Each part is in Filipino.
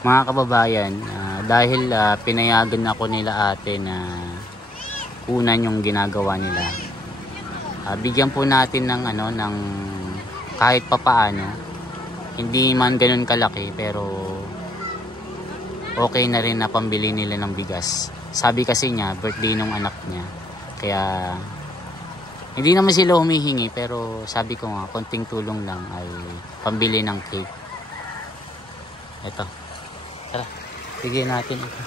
Mga kababayan, dahil pinayagan ako nila ate na kunan yung ginagawa nila, bigyan po natin ng ng kahit papaano, hindi man ganun kalaki pero okay na rin na pambili nila ng bigas. Sabi kasi niya birthday nung anak niya, kaya hindi naman sila humihingi, pero sabi ko nga konting tulong lang ay pambili ng cake. Ito, tara, bigyan natin ito.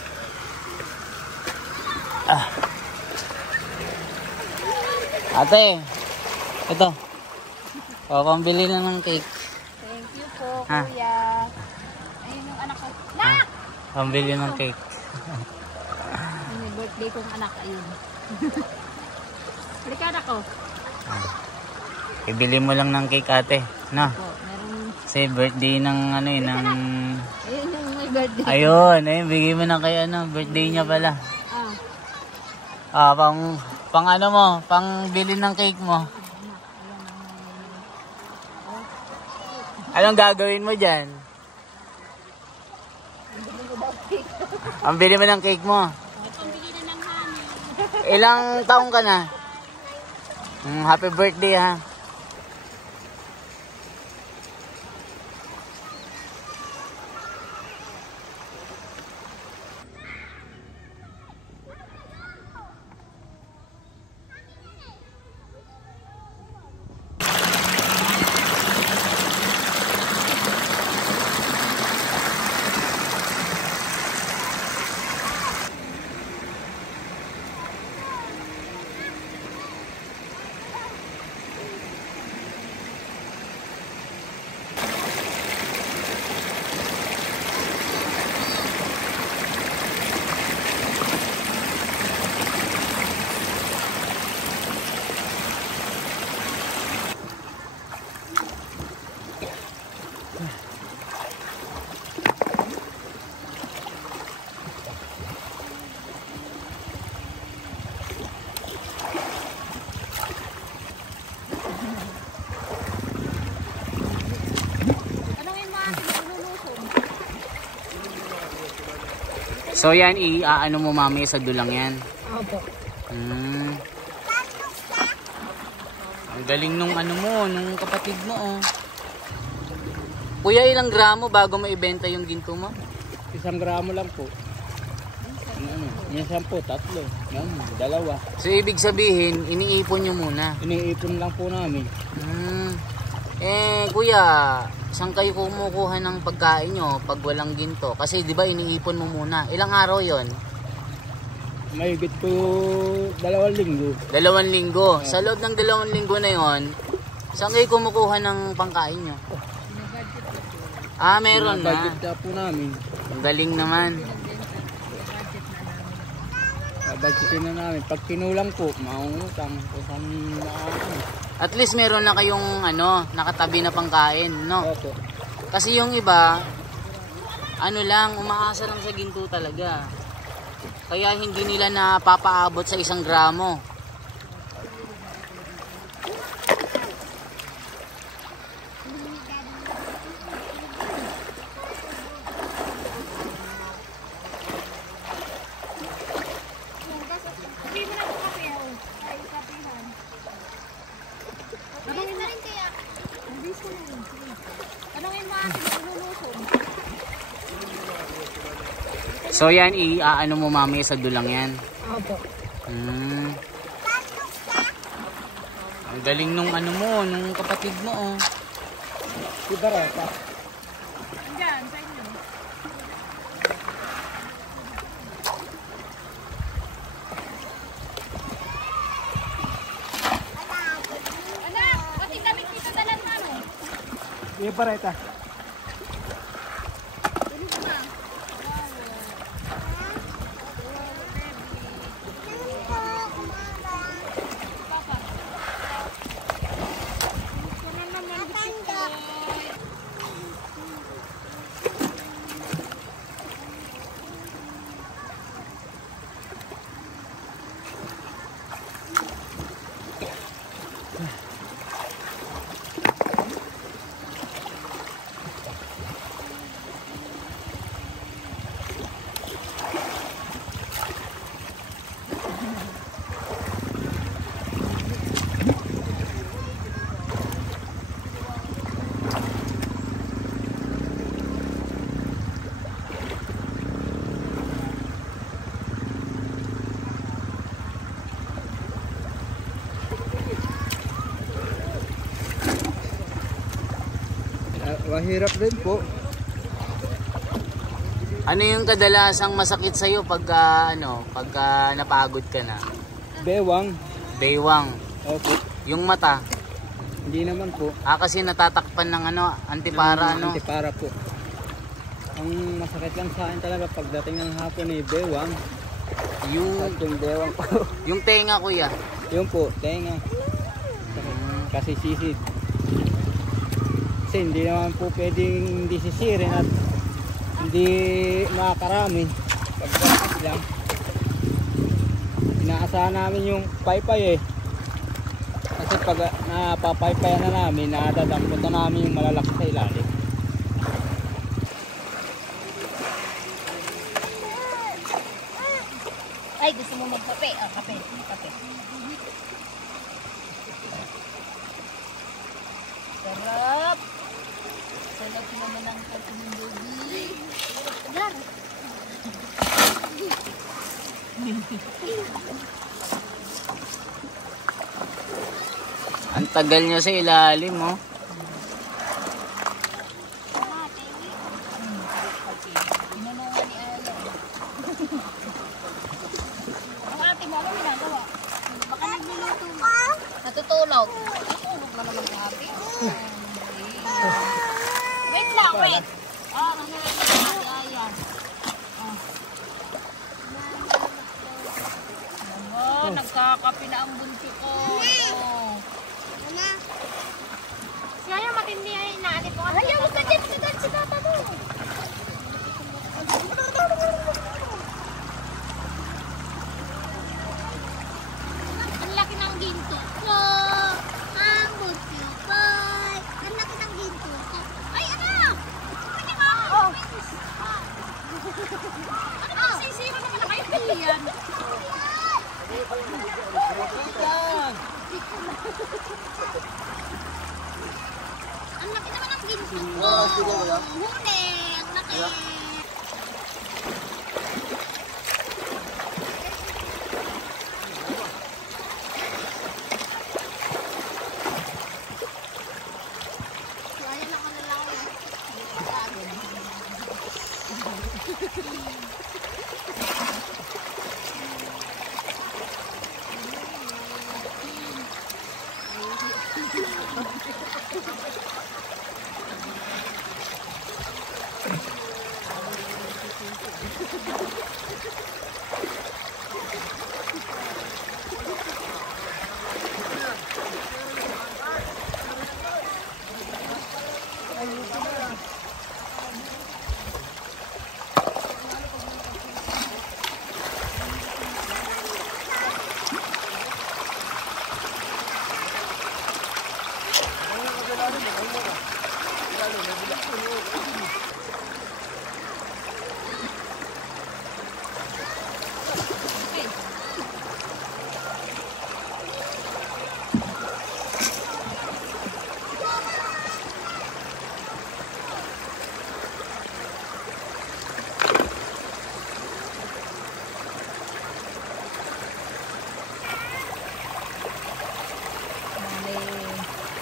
Ate, ito, pambili na ng cake. Thank you po, kuya. Ayun yung anak ko. Nak! Pambili ng cake. Yung birthday kong anak, ayun. Halika anak ko. Ibili mo lang ng cake ate, no? Meron. Kasi birthday ng ng... Ayun yung may birthday. Ayun, bigay mo na kay birthday niya pala. Pang ano mo, pang bili ng cake mo. Anong gagawin mo dyan? Ang bili mo ng cake mo. Pambili na ng honey. Ilang taong ka na? Happy birthday ha. So yan, ano mo mami sa dulang yan? Opo. Ang galing nung nung kapatid mo oh. Kuya, ilang gramo bago maibenta yung ginto mo? 1 gramo lang po. Minsan po 3, yan, 2. So ibig sabihin, iniipon nyo muna? Iniipon lang po namin. Kuya, saan kayo kumukuha ng pagkain nyo pag walang ginto? Kasi di ba iniipon mo muna? Ilang araw yon? Mahigit po 2 linggo. 2 linggo. Sa loob ng 2 linggo na yon, saan kayo kumukuha ng pangkain nyo? Meron na. Budget na po namin. Ang galing naman. Budgetin na namin. Pag kinulang po, maungutang. At least meron na kayong nakatabi na pangkain, no? Opo. Kasi yung iba, umaasa lang sa ginto talaga. Kaya hindi nila napapaabot sa 1 gramo. So yan, i-ano mo mamaya sa dulang yan. Opo. Ang galing nung ano mo, nung kapatid mo oh. Si Barata. Diyan, sa inyo. Anak, kasi damit dito dalan na mo. Si Barata. Mahirap din po. Ano yung kadalasang masakit sa'yo pagka napagod ka na? Bewang. Baywang. Opo. Yung mata? Hindi naman po. Kasi natatakpan ng antipara Antipara po. Ang masakit lang sa akin talaga pagdating ng hapon bewang. At yung bewang po. Yung tenga kuya. Yung po, tenga. Kasi sisid. Kasi hindi naman po pwedeng hindi sisirin at hindi makakarami. Pagdating lang. Inaasahan namin yung paypay Kasi pag napapaypayan na namin, nadadampot na namin yung malalaki sa ilalim. Ay, gusto mo magkape? Kape. Kape. Sarap. Sarap naman ang kape ng baby. Agar. Ang tagal niya sa ilalim oh. Inanungan ni Aya. Ang ate mo, ano ginagawa? Baka nagluluto mo. Natutulog. Natutulog na naman si ate. Wait lang, wait. Ano si Aya? Nagkakapi na ang bunso ko. Si Aya matindi ay naanip ko. Aya, huwag ka dyan. Si Tata mo. Ang laki ng ginto ko. Ang bunso ko. Ang laki ng ginto ko. Ay, anak! Pwede ba? Ano ba sisira naman na kayo yan? Ang laki naman ng ginto ko. Huli. Ang laki. Kaya na ako nalayan.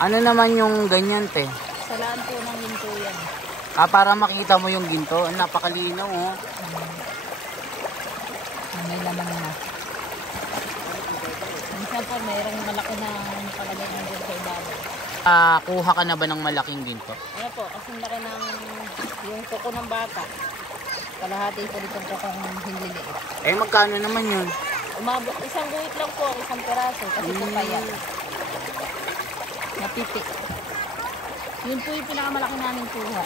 Ano naman yung ganyan, te? Salaan po ng ginto yan. Para makita mo yung ginto. Napakalinaw, oh. May laman na. Minsan po, mayroong malaki na nakalagay ng ginto sa ibabaw. Kuha ka na ba ng malaking ginto? Ano po, kasi laki ng yung kuko ng bata. Kalahati po dito kung hindi liit. Eh, magkano naman yun? Umabot, isang guhit lang po, isang piraso. Kasi po payat. Napitik. Yun po yung pinakamalaki namin kuha.